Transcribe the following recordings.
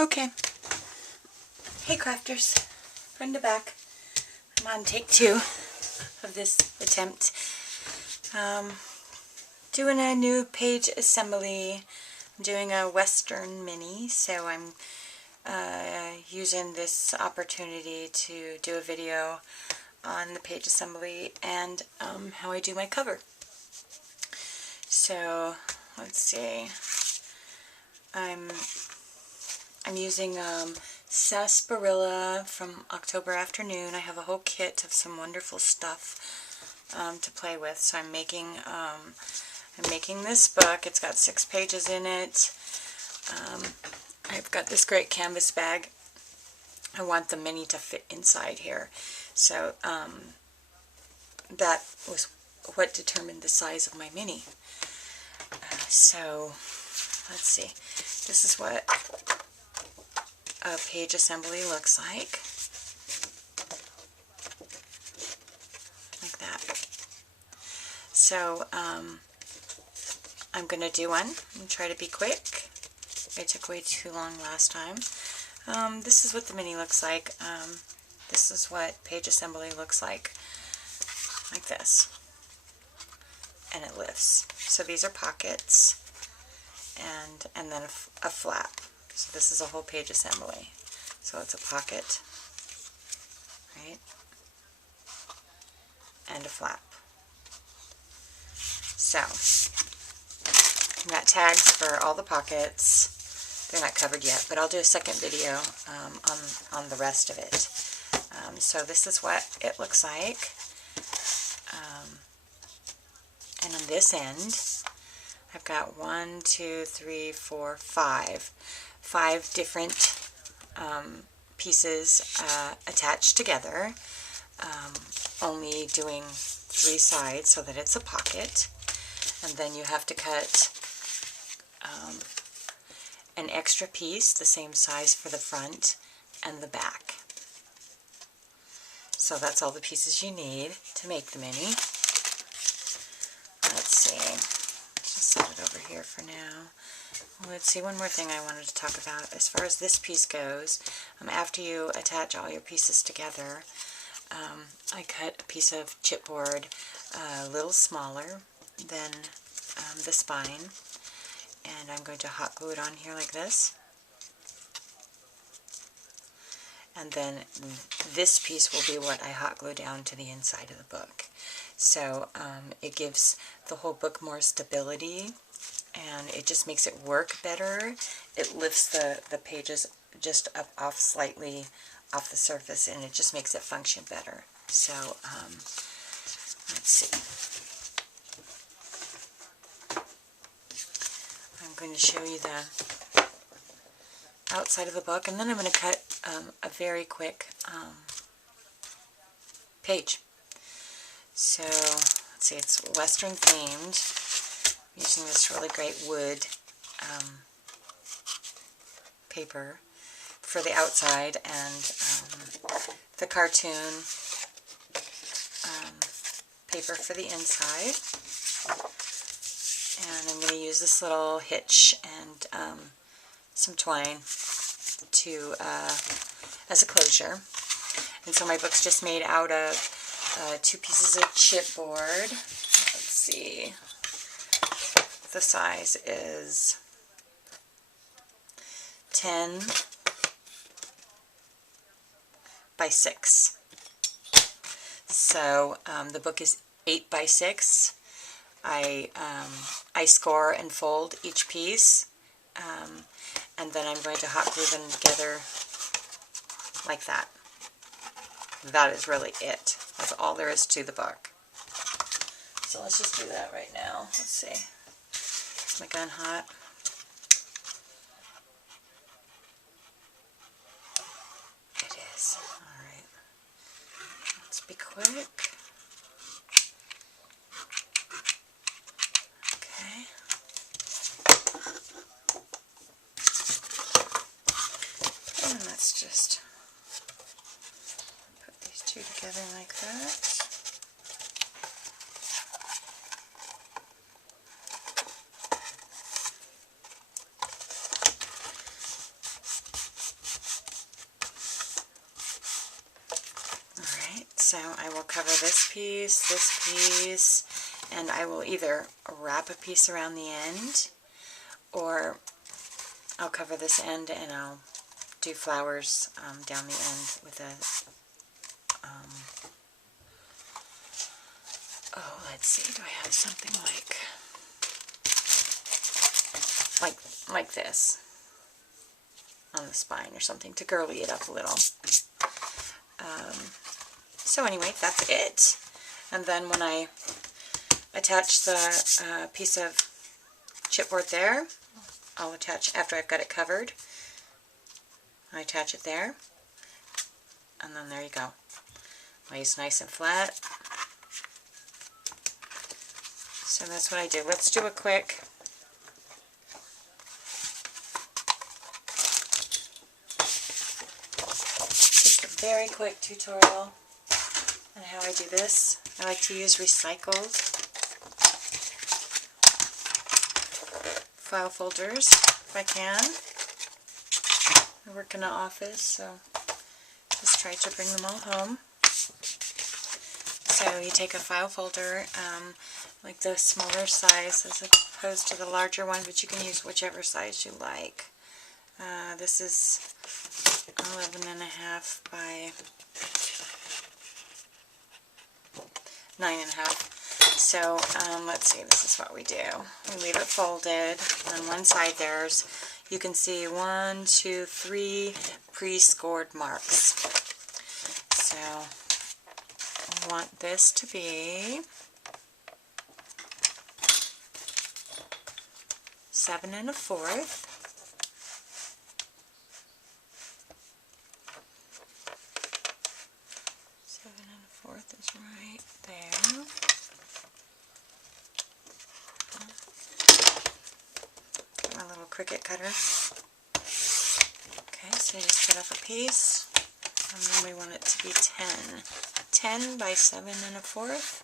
Okay. Hey crafters, Brenda back. I'm on take 2 of this attempt. Doing a new page assembly. I'm doing a Western mini, so I'm using this opportunity to do a video on the page assembly and how I do my cover. So let's see. I'm using Sasparilla from October Afternoon. I have a whole kit of some wonderful stuff to play with. So I'm making this book. It's got 6 pages in it. I've got this great canvas bag. I want the mini to fit inside here. So that was what determined the size of my mini. So let's see. This is what a page assembly looks like. Like that. So I'm going to do one and try to be quick. I took way too long last time. This is what the mini looks like. This is what page assembly looks like this. And it lifts. So these are pockets and then a flap. So this is a whole page assembly. So it's a pocket, right? And a flap. So I've got tags for all the pockets. They're not covered yet, but I'll do a second video on the rest of it. So this is what it looks like. And on this end, I've got 1, 2, 3, 4, 5 different pieces attached together, only doing 3 sides so that it's a pocket. And then you have to cut an extra piece, the same size for the front and the back. So that's all the pieces you need to make the mini. Let's see. Just set it over here for now. Let's see, one more thing I wanted to talk about. As far as this piece goes, after you attach all your pieces together, I cut a piece of chipboard a little smaller than the spine, and I'm going to hot glue it on here like this. And then this piece will be what I hot glue down to the inside of the book. So it gives the whole book more stability, and it just makes it work better. It lifts the pages just up off slightly off the surface, and it just makes it function better. So let's see. I'm going to show you the outside of the book, and then I'm going to cut a very quick page. So let's see, it's Western themed. I'm using this really great wood paper for the outside, and the cartoon paper for the inside. And I'm going to use this little hitch and some twine to as a closure. And so my book's just made out of 2 pieces of chipboard. Let's see. The size is 10 by 6. So the book is 8 by 6. I score and fold each piece, and then I'm going to hot glue them together like that. That is really it. That's all there is to the book. So let's just do that right now. Let's see. Is my gun hot? It is. Alright. Let's be quick. Okay. And let's just put these 2 together like that. So I will cover this piece, and I will either wrap a piece around the end, or I'll cover this end and I'll do flowers down the end with a, oh, let's see, do I have something like this on the spine or something to girly it up a little. So anyway, that's it. And then when I attach the piece of chipboard there, I'll attach, after I've got it covered, I attach it there, and then there you go. Lays nice and flat. So that's what I do. Let's do a quick very quick tutorial on how I do this. I like to use recycled file folders if I can. I work in an office, so just try to bring them all home. So you take a file folder, like the smaller size as opposed to the larger one, but you can use whichever size you like. This is 11.5 by 9.5. So let's see, this is what we do. We leave it folded. On one side there's, you can see 1, 2, 3 pre-scored marks. So I want this to be 7 1/4. Is right there. Get my little Cricut cutter. Okay, so you just cut off a piece, and then we want it to be 10 by 7 1/4.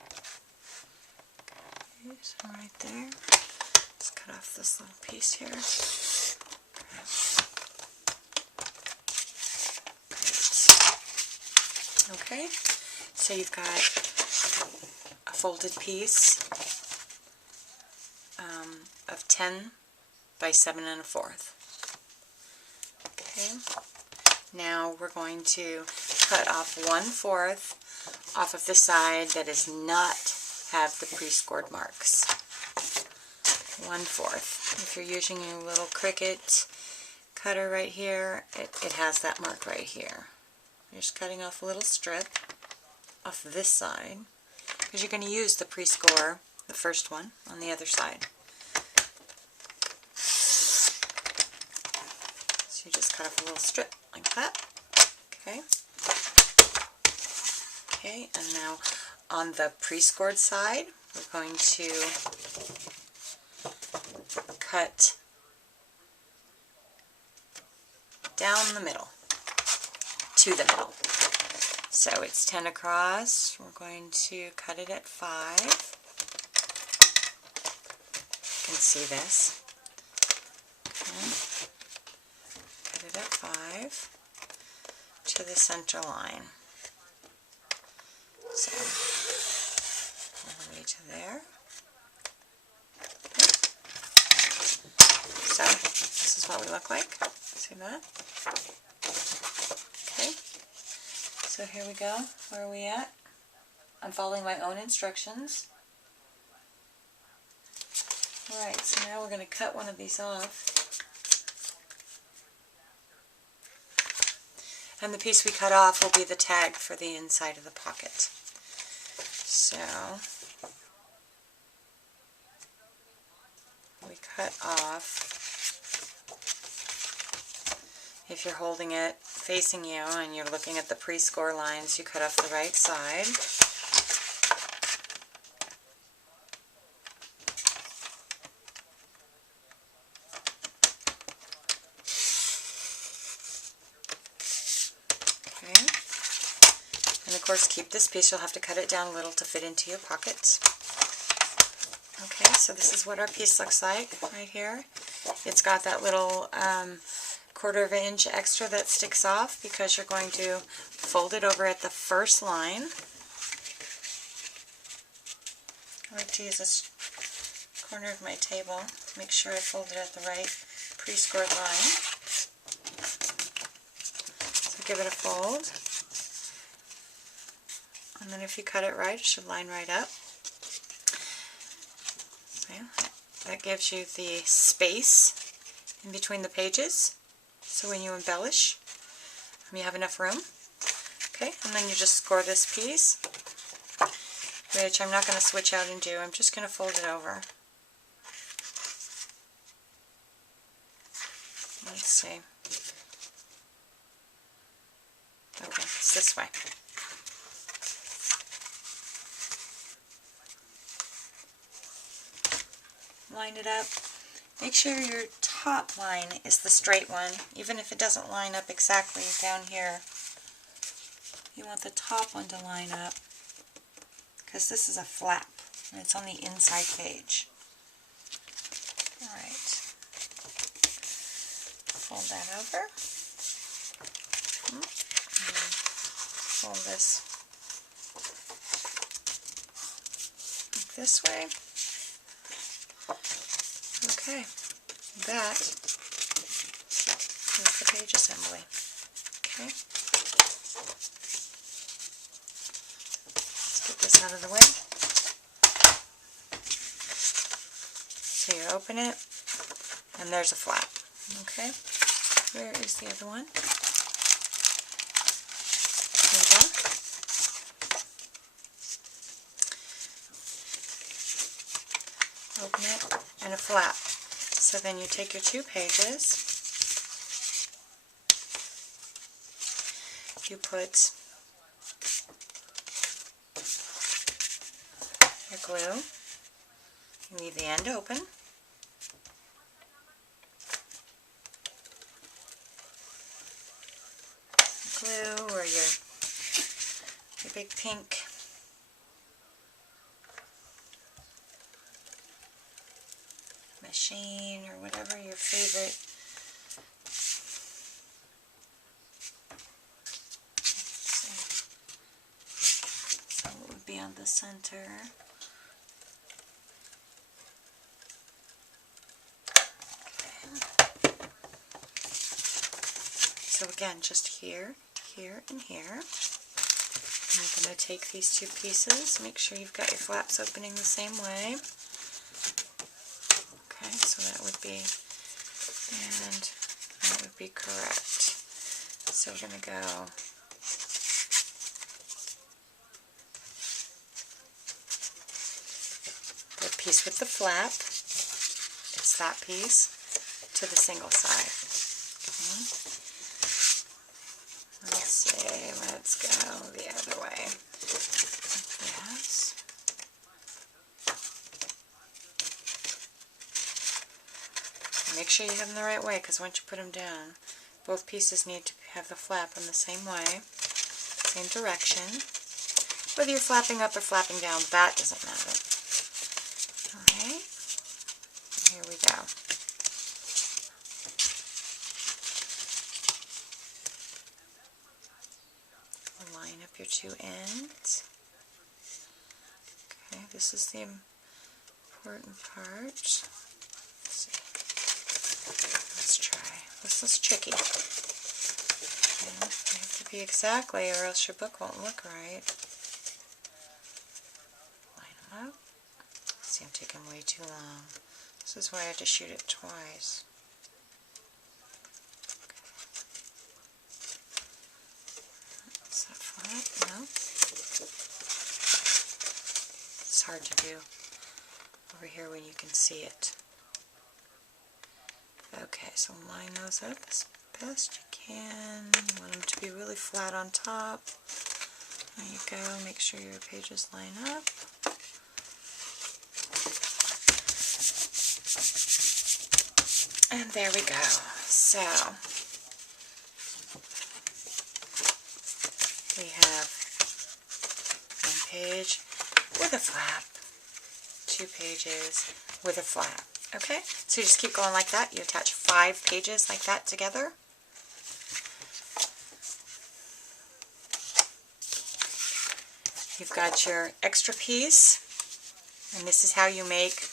Okay, so right there. Let's cut off this little piece here. Great. Okay. So you've got a folded piece of 10 by 7 1/4. Okay. Now we're going to cut off 1/4 off of the side that does not have the pre-scored marks. 1/4. If you're using your little Cricut cutter right here, it has that mark right here. You're just cutting off a little strip off this side, because you're going to use the pre-score, the first one, on the other side. So you just cut off a little strip like that. Okay. Okay, and now on the pre-scored side, we're going to cut down the middle, to the middle. So it's 10 across. We're going to cut it at 5. You can see this. Okay. Cut it at 5 to the center line. So all the way to there. Okay. So this is what we look like. See that? Okay. So here we go. Where are we at? I'm following my own instructions. Alright, so now we're going to cut one of these off. And the piece we cut off will be the tag for the inside of the pocket. So we cut off. If you're holding it facing you and you're looking at the pre-score lines, you cut off the right side. Okay. And of course, keep this piece. You'll have to cut it down a little to fit into your pocket. Okay, so this is what our piece looks like right here. It's got that little 1/4 inch extra that sticks off because you're going to fold it over at the first line. I like to use this corner of my table to make sure I fold it at the right pre-scored line. So give it a fold. And then if you cut it right, it should line right up. So that gives you the space in between the pages. So when you embellish, you have enough room. Okay, and then you just score this piece, which I'm not going to switch out and do. I'm just going to fold it over. Let's see. Okay, it's this way. Line it up. Make sure your top line is the straight one, even if it doesn't line up exactly down here. You want the top one to line up, because this is a flap, and it's on the inside page. Alright. Fold that over. And fold this this way. Okay, that is the page assembly. Okay, let's get this out of the way. So you open it, and there's a flap. Okay, where is the other one? There we go. Open it, and a flap. So then you take your two pages, you put your glue, you leave the end open, glue or your big pink machine or whatever your favorite. So it would be on the center. Okay. So again, just here, here, and here. I'm going to take these two pieces, make sure you've got your flaps opening the same way. Okay, so that would be, and that would be correct. So we're going to go the piece with the flap, it's that piece, to the single side. Okay. Let's see, let's go the other way. Yes. Make sure you have them the right way, because once you put them down, both pieces need to have the flap in the same way, same direction. Whether you're flapping up or flapping down, that doesn't matter. Alright, here we go. Line up your two ends. Okay, this is the important part. Let's see. Let's try. This is tricky. Okay, you have to be exactly, or else your book won't look right. Line them up. See, I'm taking way too long. This is why I have to shoot it twice. Is that flat? No. It's hard to do over here when you can see it. Okay, so line those up as best you can. You want them to be really flat on top. There you go. Make sure your pages line up. And there we go. So, we have one page with a flap, two pages with a flap. Okay, so you just keep going like that. You attach 5 pages like that together. You've got your extra piece, And this is how you make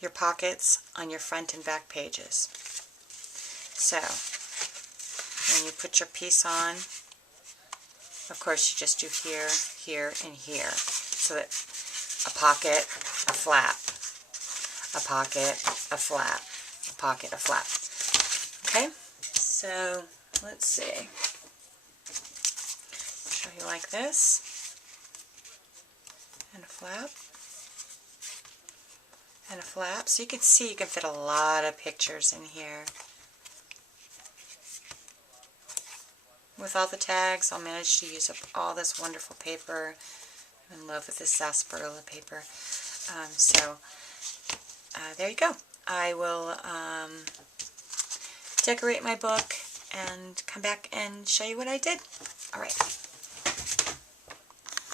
your pockets on your front and back pages. So, when you put your piece on, of course you just do here, here, and here. So that a pocket, a flap, a pocket, a flap, a pocket, a flap. Okay? So, let's see. Show you like this. And a flap. And a flap. So you can see you can fit a lot of pictures in here. With all the tags, I'll manage to use up all this wonderful paper. I'm in love with this Sasparilla paper. There you go. I will decorate my book and come back and show you what I did. Alright.